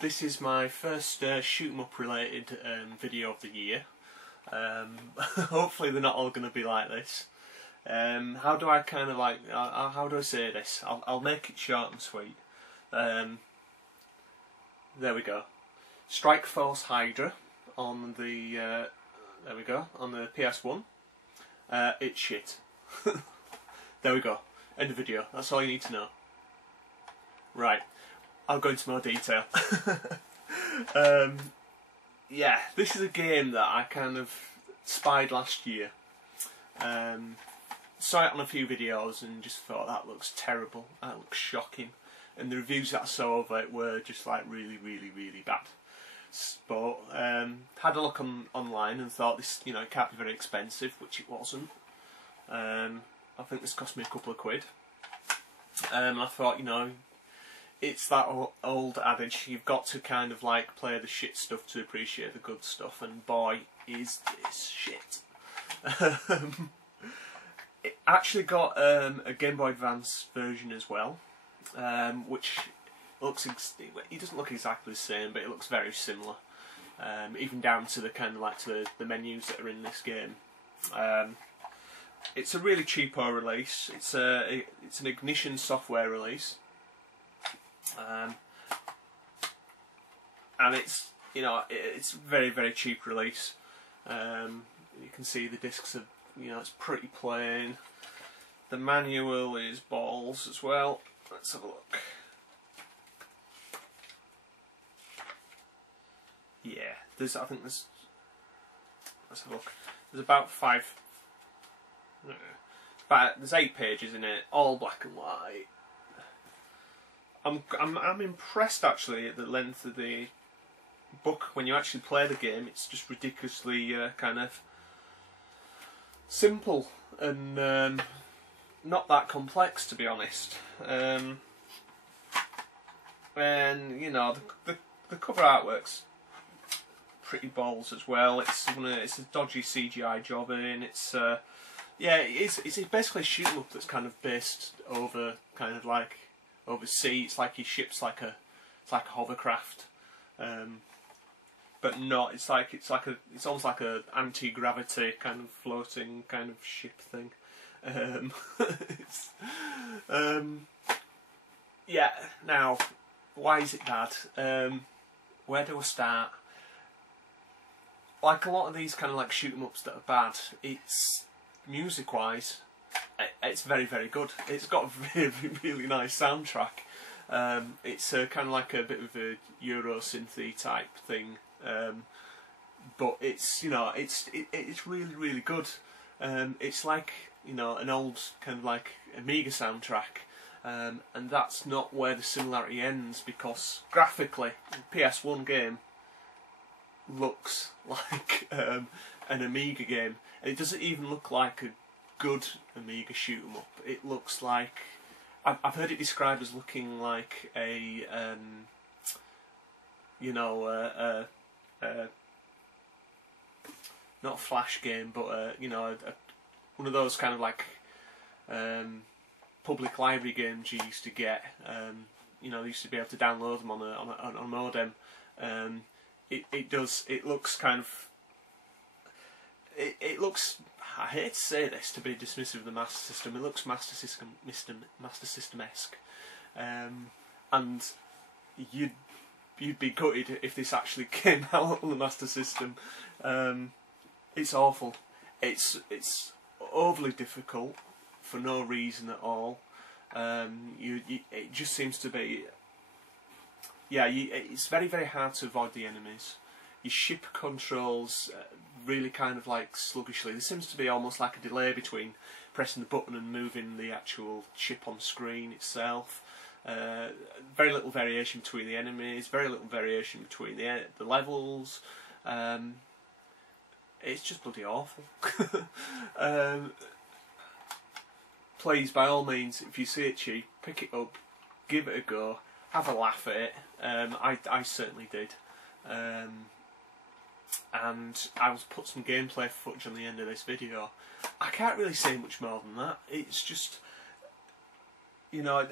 This is my first shoot 'em up related video of the year. Hopefully they're not all going to be like this. How do I kind of like, how do I say this? I'll make it short and sweet. There we go. Strike Force Hydra on the, there we go, on the PS1. It's shit. There we go. End of video. That's all you need to know. Right. I'll go into more detail. Yeah, this is a game that I kind of spied last year. Saw it on a few videos and just thought that looks terrible, that looks shocking. And the reviews that I saw of it were just like really bad. But had a look online and thought this, you know, it can't be very expensive, which it wasn't. I think this cost me a couple of quid. And I thought, you know, it's that old adage, you've got to kind of like play the shit stuff to appreciate the good stuff, and boy, is this shit. It actually got a Game Boy Advance version as well, which looks, it doesn't look exactly the same, but it looks very similar, even down to the kind of like to the menus that are in this game. It's a really cheapo release. It's an Ignition software release. And it's, you know, it's very cheap release. You can see the discs are, you know, it's pretty plain. The manual is balls as well. Let's have a look. Yeah, I think there's, let's have a look. There's about there's 8 pages in it, all black and white. I'm impressed actually at the length of the book. When you actually play the game, it's just ridiculously kind of simple and not that complex, to be honest. And you know, the cover artwork's pretty balls as well. It's a dodgy CGI job in. It's yeah, it's basically a shoot 'em up that's kind of based over kind of like over sea. It's like he ships like a hovercraft, but not. It's almost like a anti-gravity kind of floating kind of ship thing. Yeah. Now, why is it bad? Where do I start? Like a lot of these kind of like shoot 'em ups that are bad, it's music-wise, it's very good. It's got a really nice soundtrack. It's kind of like a bit of a Euro synthy type thing, but it's, you know, it's really good. It's like, you know, an old kind of like Amiga soundtrack, and that's not where the similarity ends, because graphically, the PS1 game looks like an Amiga game, and it doesn't even look like a good Amiga shoot 'em up. It looks like, I've heard it described as looking like a you know, not a flash game, but you know, one of those kind of like public library games you used to get. You know, you used to be able to download them on a modem. It looks kind of, it looks, I hate to say this to be dismissive of the Master System, it looks Master System-esque, and you'd be gutted if this actually came out on the Master System. It's awful. It's overly difficult for no reason at all. It just seems to be, yeah, it's very hard to avoid the enemies. Your ship controls really kind of like sluggishly. There seems to be almost like a delay between pressing the button and moving the actual ship on screen itself. Very little variation between the enemies, very little variation between the levels. It's just bloody awful. Please, by all means, if you see it cheap, pick it up, give it a go, have a laugh at it. I certainly did. And I will put some gameplay footage on the end of this video. I can't really say much more than that. It's just, you know,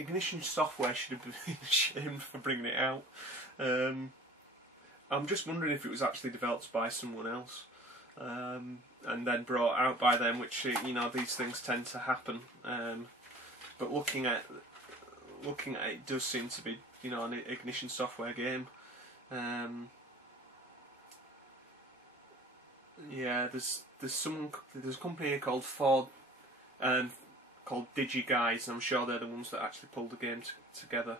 Ignition Software should have been shamed for bringing it out. I'm just wondering if it was actually developed by someone else, and then brought out by them, which, you know, these things tend to happen. But looking at it does seem to be, you know, an Ignition Software game. Yeah, there's a company here called Ford, called DigiGuys, and I'm sure they're the ones that actually pulled the game together.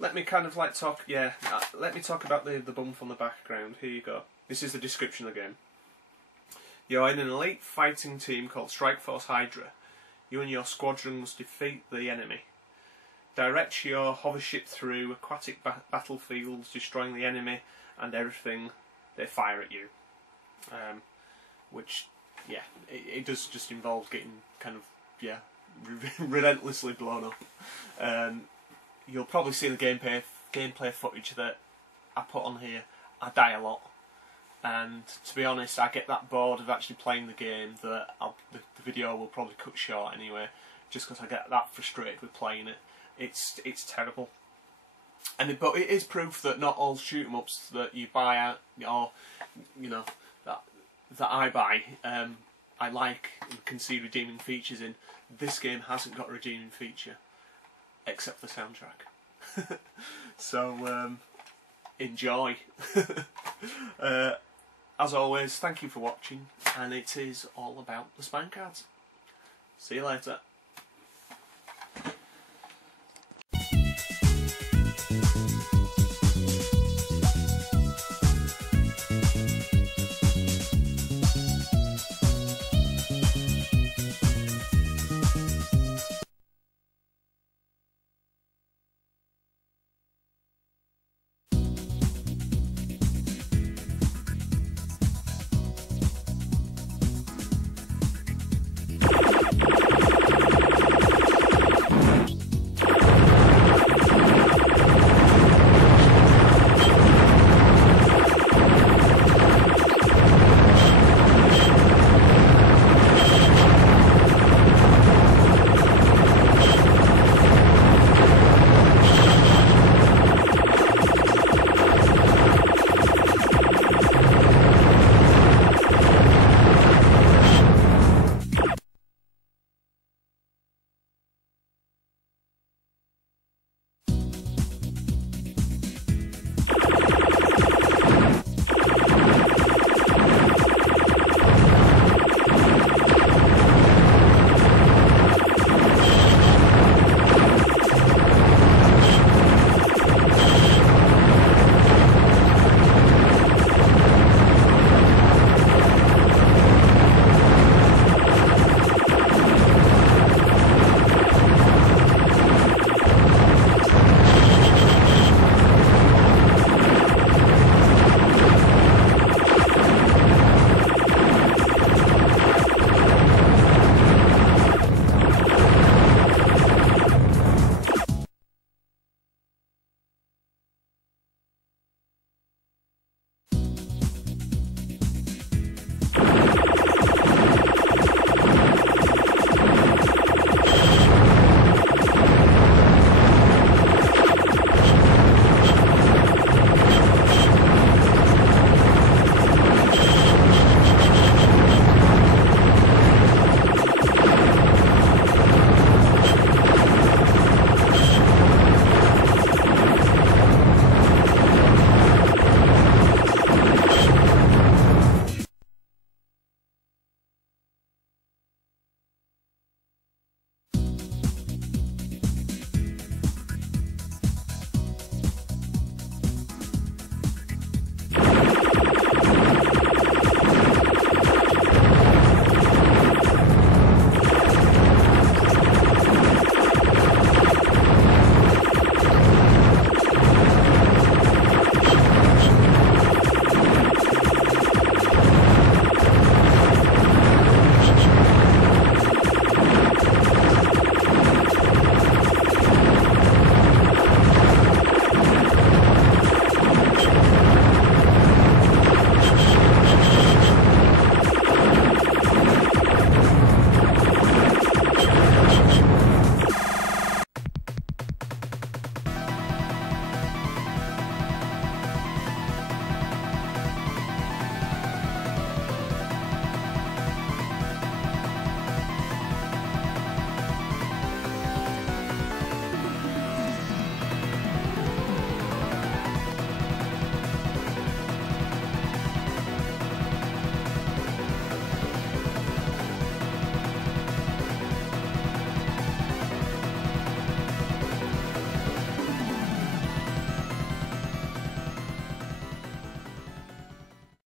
Let me kind of like talk. Yeah, let me talk about the bump on the background. Here you go. This is the description of the game. You're in an elite fighting team called Strike Force Hydra. You and your squadron must defeat the enemy. Direct your hovership through aquatic battlefields, destroying the enemy and everything they fire at you. Which, yeah, it does just involve getting kind of, yeah, relentlessly blown up. You'll probably see the gameplay footage that I put on here. I die a lot, and to be honest, I get that bored of actually playing the game that the video will probably cut short anyway, just because I get that frustrated with playing it. It's terrible, but it is proof that not all shoot 'em ups that you buy out, or you know, that I buy, I like and can see redeeming features in. This game hasn't got a redeeming feature, except the soundtrack. So enjoy. As always, thank you for watching, and it is all about the spine cards. See you later.